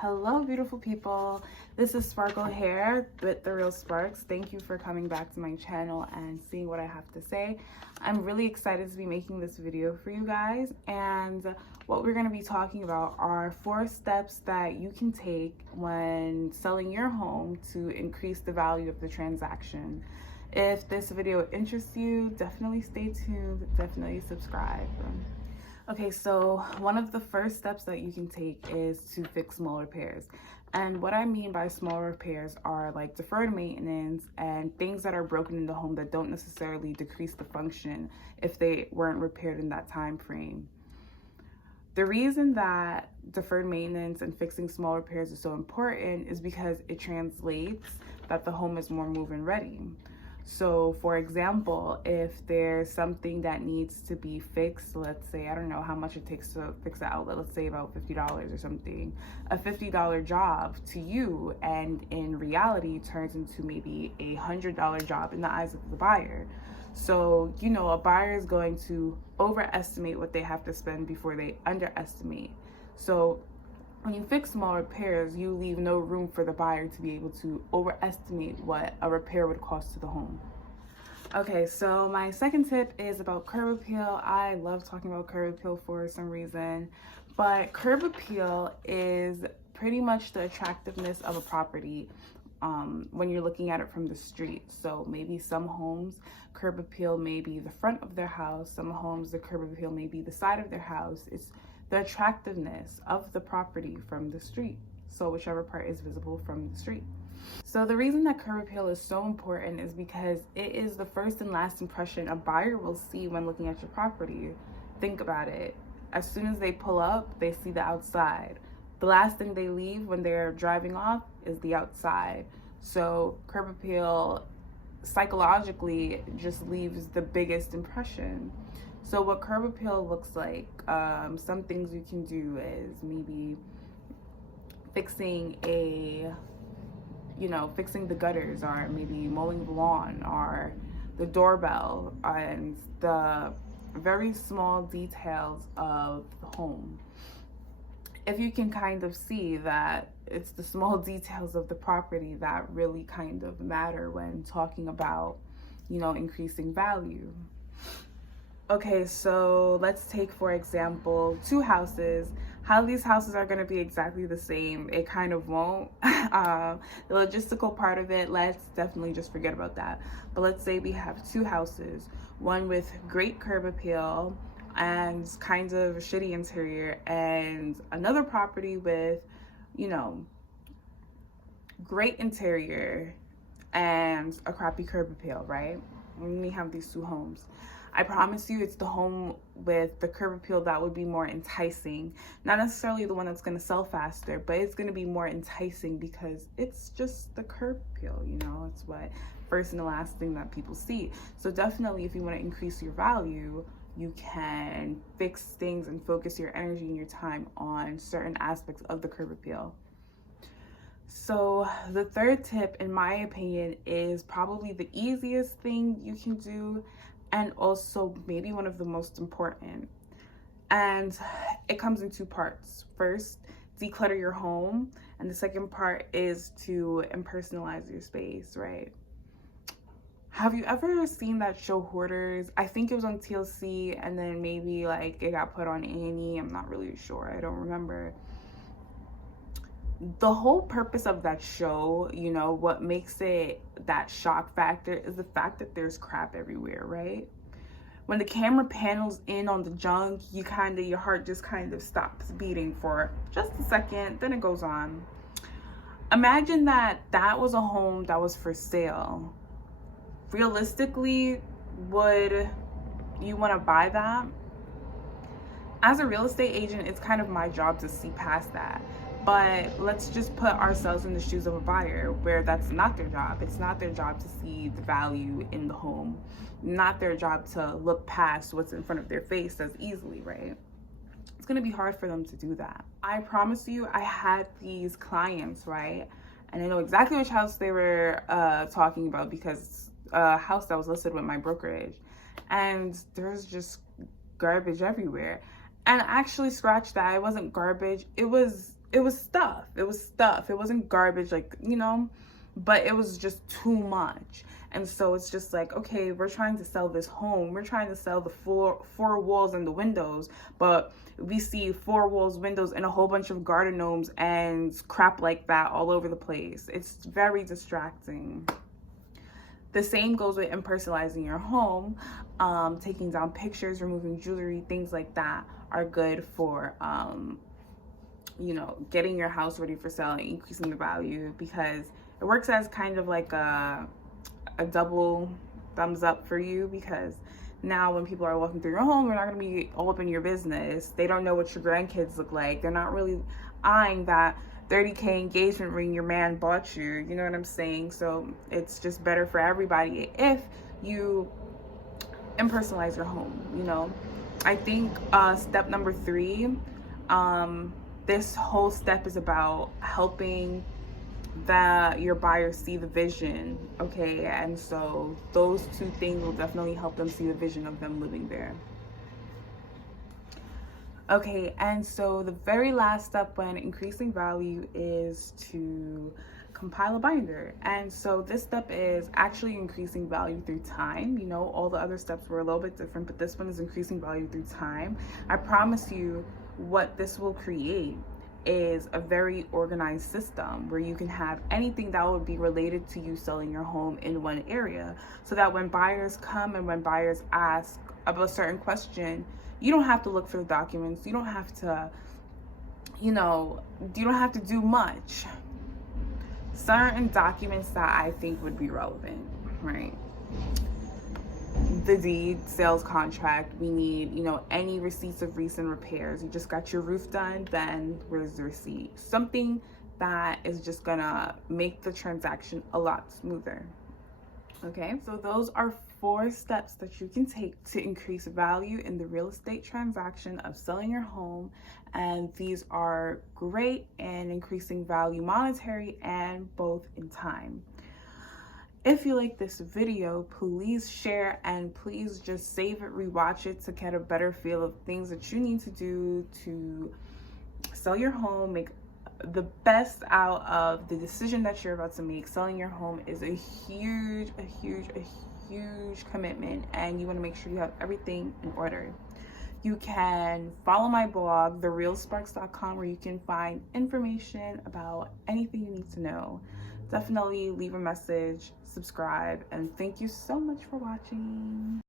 Hello, beautiful people. This is Sparkle Hair with The Real Sparks. Thank you for coming back to my channel and seeing what I have to say. I'm really excited to be making this video for you guys, and what we're going to be talking about are 4 steps that you can take when selling your home to increase the value of the transaction. If this video interests you, definitely stay tuned, definitely subscribe. Okay, so one of the first steps that you can take is to fix small repairs. And what I mean by small repairs are like deferred maintenance and things that are broken in the home that don't necessarily decrease the function if they weren't repaired in that time frame. The reason that deferred maintenance and fixing small repairs is so important is because it translates that the home is more move-in ready. So for example, if there's something that needs to be fixed, let's say, I don't know how much it takes to fix the outlet, let's say about $50 or something, a $50 job to you and in reality turns into maybe a $100 job in the eyes of the buyer. So, you know, a buyer is going to overestimate what they have to spend before they underestimate. So when you fix small repairs, you leave no room for the buyer to be able to overestimate what a repair would cost to the home. Okay, so my second tip is about curb appeal. I love talking about curb appeal for some reason, but curb appeal is pretty much the attractiveness of a property when you're looking at it from the street. So maybe some homes, curb appeal may be the front of their house. Some homes, the curb appeal may be the side of their house. It's the attractiveness of the property from the street. So whichever part is visible from the street. So the reason that curb appeal is so important is because it is the first and last impression a buyer will see when looking at your property. Think about it. As soon as they pull up, they see the outside. The last thing they leave when they're driving off is the outside. So curb appeal psychologically just leaves the biggest impression. So what curb appeal looks like, some things you can do is maybe fixing fixing the gutters, or maybe mowing the lawn, or the doorbell, and the very small details of the home. If you can kind of see that it's the small details of the property that really kind of matter when talking about, increasing value. Okay, so let's take, for example, 2 houses. How these houses are going to be exactly the same, it kind of won't. The logistical part of it, let's definitely just forget about that. But let's say we have 2 houses, one with great curb appeal and kind of shitty interior, and another property with, great interior and a crappy curb appeal, right? When we have these 2 homes, I promise you it's the home with the curb appeal that would be more enticing. Not necessarily the one that's going to sell faster, but it's going to be more enticing because it's just the curb appeal, it's what first and the last thing that people see. So definitely, if you want to increase your value, you can fix things and focus your energy and your time on certain aspects of the curb appeal. So the third tip, in my opinion, is probably the easiest thing you can do, and also maybe one of the most important. And it comes in 2 parts. First, declutter your home. And the second part is to impersonalize your space, right? Have you ever seen that show Hoarders? I think it was on TLC, and then maybe like it got put on A&E. I'm not really sure. I don't remember. The whole purpose of that show, what makes it that shock factor is the fact that there's crap everywhere, right? When the camera panels in on the junk, your heart just kind of stops beating for just a second, then it goes on. Imagine that was a home that was for sale. Realistically, would you want to buy that? As a real estate agent, it's kind of my job to see past that. But let's just put ourselves in the shoes of a buyer where that's not their job. It's not their job to see the value in the home. Not their job to look past what's in front of their face as easily, right? It's going to be hard for them to do that. I promise you, I had these clients, right? And I know exactly which house they were talking about because a house that was listed with my brokerage. And there's just garbage everywhere. And actually, scratch that, it wasn't garbage. It was it was stuff. It was stuff. It wasn't garbage, like, you know, but it was just too much. And so it's just like, okay, we're trying to sell this home. We're trying to sell the four walls and the windows, but we see 4 walls, windows, and a whole bunch of garden gnomes and crap like that all over the place. It's very distracting. The same goes with impersonalizing your home. Taking down pictures, removing jewelry, things like that are good for, you know, getting your house ready for sale and increasing the value, because it works as kind of like a double thumbs up for you, because now when people are walking through your home, they're not going to be all up in your business. They don't know what your grandkids look like. They're not really eyeing that 30K engagement ring your man bought you. You know what I'm saying? So it's just better for everybody if you impersonalize your home, you know. I think step number 3, this whole step is about helping your buyers see the vision, okay? And so those 2 things will definitely help them see the vision of them living there. Okay, and so the very last step when increasing value is to compile a binder. And so this step is actually increasing value through time. You know, all the other steps were a little bit different, but this one is increasing value through time. I promise you what this will create is a very organized system where you can have anything that would be related to you selling your home in one area, so that when buyers come and when buyers ask about a certain question, you don't have to look for the documents. You don't have to, you know, you don't have to do much. Certain documents that I think would be relevant, right? The deed, sales contract, we need, you know, any receipts of recent repairs. You just got your roof done, then where's the receipt? Something that is just gonna make the transaction a lot smoother. Okay, so those are 4 steps that you can take to increase value in the real estate transaction of selling your home. And these are great in increasing value monetary and both in time. If you like this video, please share and please just save it, rewatch it to get a better feel of things that you need to do to sell your home, make the best out of the decision that you're about to make. Selling your home is a huge commitment, and you want to make sure you have everything in order. You can follow my blog, therealsparks.com, where you can find information about anything you need to know. Definitely leave a message, subscribe, and thank you so much for watching.